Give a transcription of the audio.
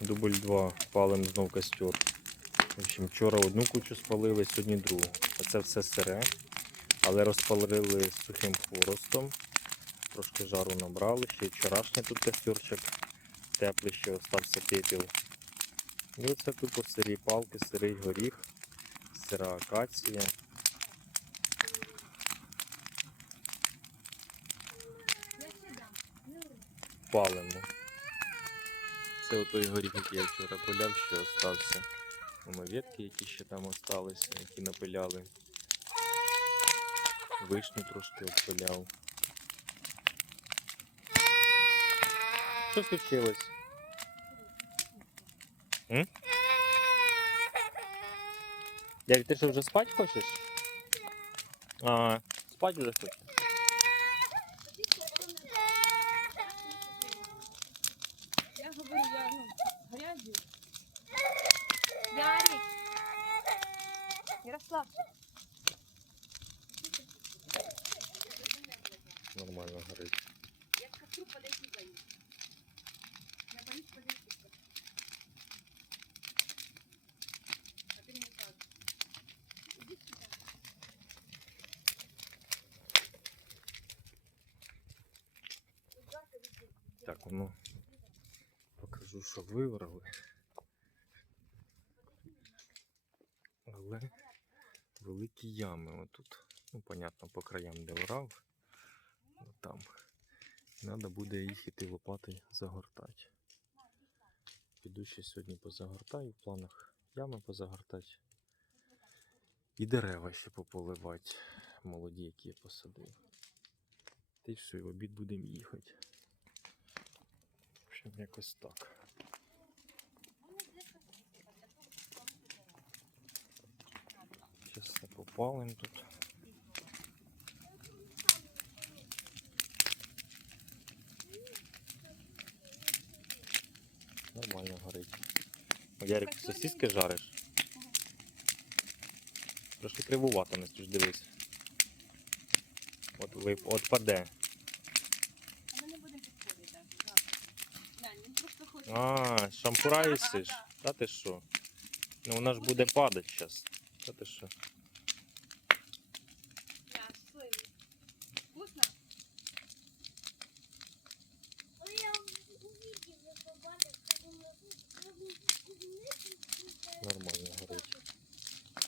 Дубль 2 палим знов костер. В общем, вчора одну кучу спалили, сьогодні другу. А це все сире. Але розпалили сухим хворостом. Трошки жару набрали. Ще й вчорашній тут костерчик. Теплий ще остався пепел. І оце тупо сирі палки, сирий горіх, сира акація. Палимо. Це отой горіх, який я вчора пиляв, що остався. Воно ветки, які ще там осталися, які напиляли. Вишню трошки обпиляв. Що случилось? М? Ярик, ти що вже спать хочеш? А, спать вже хочеш? Я говорю, я ну, грязі. Ярик! Ярослав, Нормально горить. я хочу подойти боюсь. Я боюсь подойти. А ты мне так. Иди сюда. Так, ну покажу, що виврали. Але великі ями отут. Ну, понятно, по краям де орав. Там. Треба буде їх іти лопатою загортати. Піду ще сьогодні позагортаю, в планах ями позагортати. І дерева ще пополивати, молоді, які я посадив. Та й все, в обід будемо їхати. В общем, якось так. Все попалим тут. Нормально горить. Ярик, сосиски жариш? Трошки кривувато не ж дивись. От, вип- от паде. А ми не будемо підходити, так. Глянь, він просто хоче. А, шампура їсиш? Та ти що? Ну вона ж буде падати зараз. Та ти що?